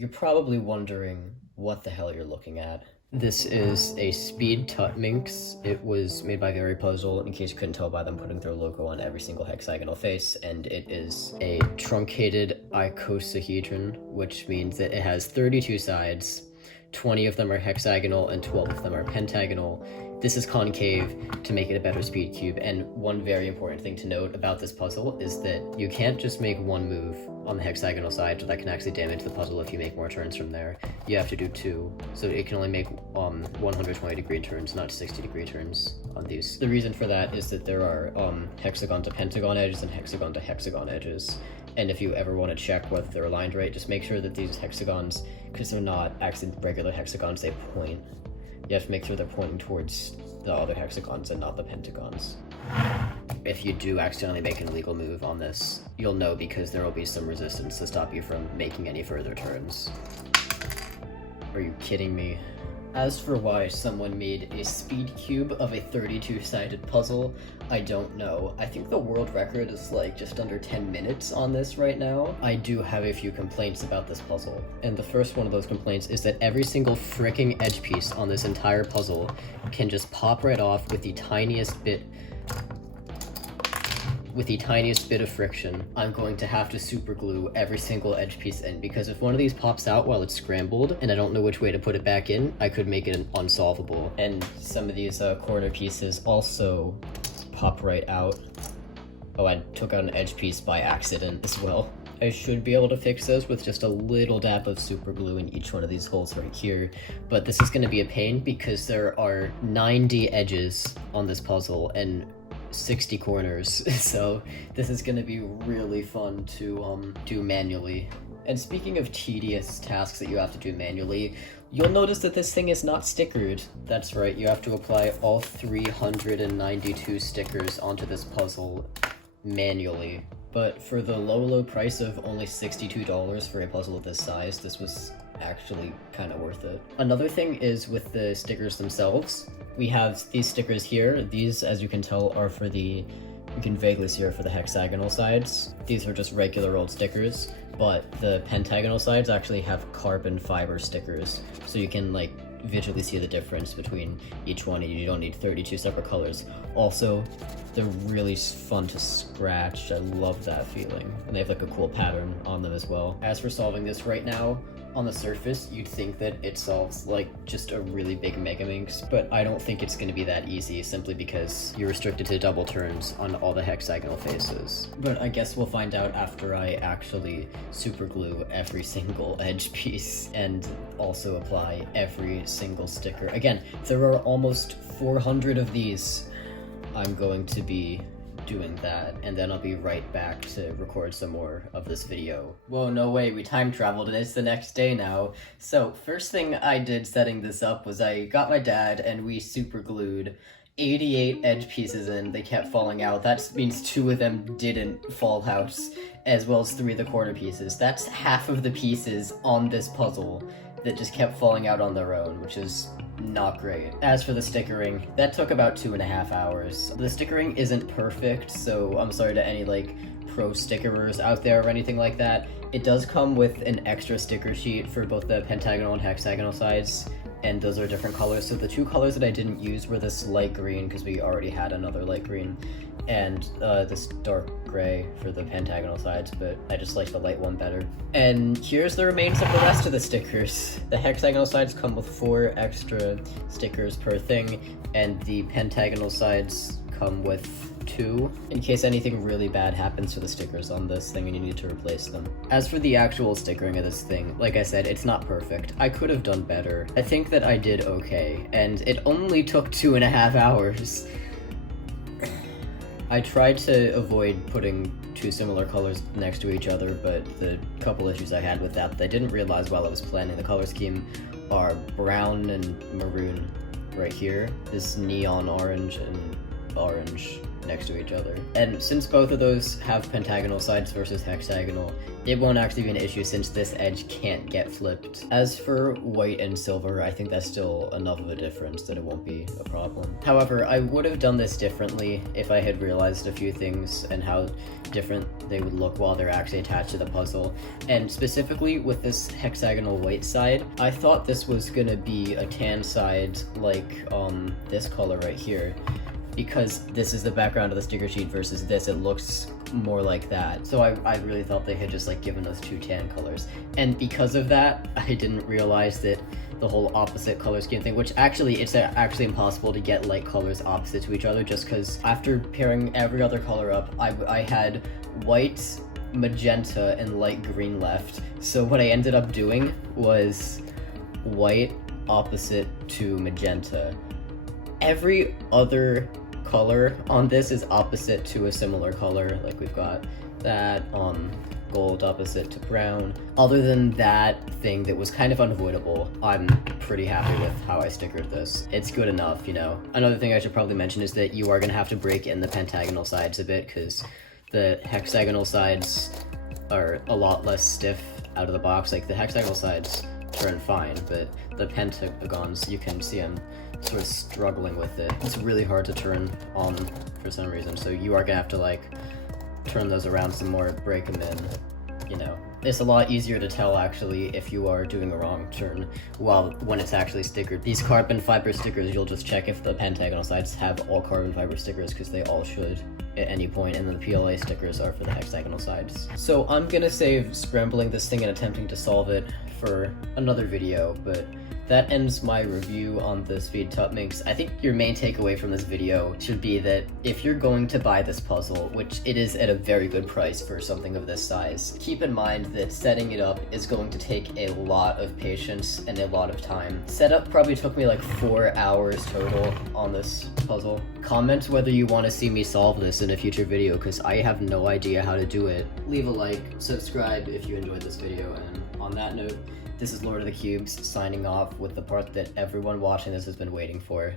You're probably wondering what the hell you're looking at. This is a speed Tuttminx. It was made by VeryPuzzle, in case you couldn't tell by them putting their logo on every single hexagonal face, and it is a truncated icosahedron, which means that it has 32 sides. 20 of them are hexagonal and 12 of them are pentagonal. This is concave to make it a better speed cube, and one very important thing to note about this puzzle is that you can't just make one move on the hexagonal side, so that can actually damage the puzzle if you make more turns from there. You have to do two, so it can only make 120-degree turns, not 60-degree turns on these. The reason for that is that there are hexagon to pentagon edges and hexagon to hexagon edges. And if you ever want to check whether they're aligned right, just make sure that these hexagons, because they're not actually regular hexagons, they point. You have to make sure they're pointing towards the other hexagons and not the pentagons. If you do accidentally make an illegal move on this, you'll know because there will be some resistance to stop you from making any further turns. Are you kidding me? As for why someone made a speed cube of a 32-sided puzzle, I don't know. I think the world record is like just under 10 minutes on this right now. I do have a few complaints about this puzzle, and the first one of those complaints is that every single fricking edge piece on this entire puzzle can just pop right off with the tiniest bit of friction. I'm going to have to super glue every single edge piece in, because if one of these pops out while it's scrambled and I don't know which way to put it back in, I could make it unsolvable. And some of these corner pieces also pop right out. Oh, I took out an edge piece by accident as well. I should be able to fix this with just a little dab of super glue in each one of these holes right here, but this is going to be a pain because there are 90 edges on this puzzle and 60 corners, so this is going to be really fun to do manually. And speaking of tedious tasks that you have to do manually, you'll notice that this thing is not stickered. That's right, you have to apply all 392 stickers onto this puzzle manually. But for the low price of only $62 for a puzzle of this size, this was actually kind of worth it. Another thing is with the stickers themselves. We have these stickers here. These, as you can tell, are for the, you can vaguely see are for the hexagonal sides. These are just regular old stickers, but the pentagonal sides actually have carbon fiber stickers, so you can like visually see the difference between each one, and you don't need 32 separate colors. Also, they're really fun to scratch. I love that feeling. And they have like a cool pattern on them as well. As for solving this right now, on the surface, you'd think that it solves like just a really big Megaminx, but I don't think it's going to be that easy simply because you're restricted to double turns on all the hexagonal faces. But I guess we'll find out after I actually super glue every single edge piece and also apply every single sticker. Again, there are almost 400 of these. I'm going to be doing that, and then I'll be right back to record some more of this video. Whoa, no way, we time traveled and it's the next day now. So, first thing I did setting this up was I got my dad and we super glued 88 edge pieces in. They kept falling out. That means 2 of them didn't fall out, as well as 3 of the corner pieces. That's half of the pieces on this puzzle that just kept falling out on their own, which is not great. As for the stickering, that took about 2.5 hours. The stickering isn't perfect, so I'm sorry to any like pro stickerers out there or anything like that. It does come with an extra sticker sheet for both the pentagonal and hexagonal sides, and those are different colors. So the 2 colors that I didn't use were this light green, because we already had another light green, and this dark gray for the pentagonal sides, but I just like the light one better. And here's the remains of the rest of the stickers. The hexagonal sides come with 4 extra stickers per thing, and the pentagonal sides come with 2, in case anything really bad happens to the stickers on this thing and you need to replace them. As for the actual stickering of this thing, like I said, it's not perfect. I could have done better. I think that I did okay, and it only took 2.5 hours. I tried to avoid putting 2 similar colors next to each other, but the couple issues I had with that I didn't realize while I was planning the color scheme are brown and maroon right here, this neon orange and orange next to each other. And since both of those have pentagonal sides versus hexagonal, it won't actually be an issue since this edge can't get flipped. As for white and silver, I think that's still enough of a difference that it won't be a problem. However, I would have done this differently if I had realized a few things and how different they would look while they're actually attached to the puzzle. And specifically with this hexagonal white side, I thought this was gonna be a tan side like this color right here, because this is the background of the sticker sheet versus this, it looks more like that. So I really thought they had just like given us two tan colors. And because of that, I didn't realize that the whole opposite color scheme thing, which actually, it's actually impossible to get light colors opposite to each other, just because after pairing every other color up, I had white, magenta, and light green left. So what I ended up doing was white opposite to magenta. Every other color on this is opposite to a similar color, like we've got that gold opposite to brown. Other than that thing that was kind of unavoidable, I'm pretty happy with how I stickered this. It's good enough, you know. Another thing I should probably mention is that you are gonna have to break in the pentagonal sides a bit, because the hexagonal sides are a lot less stiff out of the box. Like the hexagonal sides turn fine, but the pentagons, you can see I'm sort of struggling with it. It's really hard to turn on for some reason, so you are gonna have to like turn those around some more, break them in, you know. It's a lot easier to tell actually if you are doing a wrong turn when it's actually stickered. These carbon fiber stickers, you'll just check if the pentagonal sides have all carbon fiber stickers, because they all should at any point, and then the PLA stickers are for the hexagonal sides. So I'm gonna save scrambling this thing and attempting to solve it for another video, but that ends my review on the Tuttminx. I think your main takeaway from this video should be that if you're going to buy this puzzle, which it is at a very good price for something of this size, keep in mind that setting it up is going to take a lot of patience and a lot of time. Setup probably took me like 4 hours total on this puzzle. Comment whether you want to see me solve this in a future video, because I have no idea how to do it. Leave a like, subscribe if you enjoyed this video, and on that note, this is Lord of the Cubes signing off with the part that everyone watching this has been waiting for.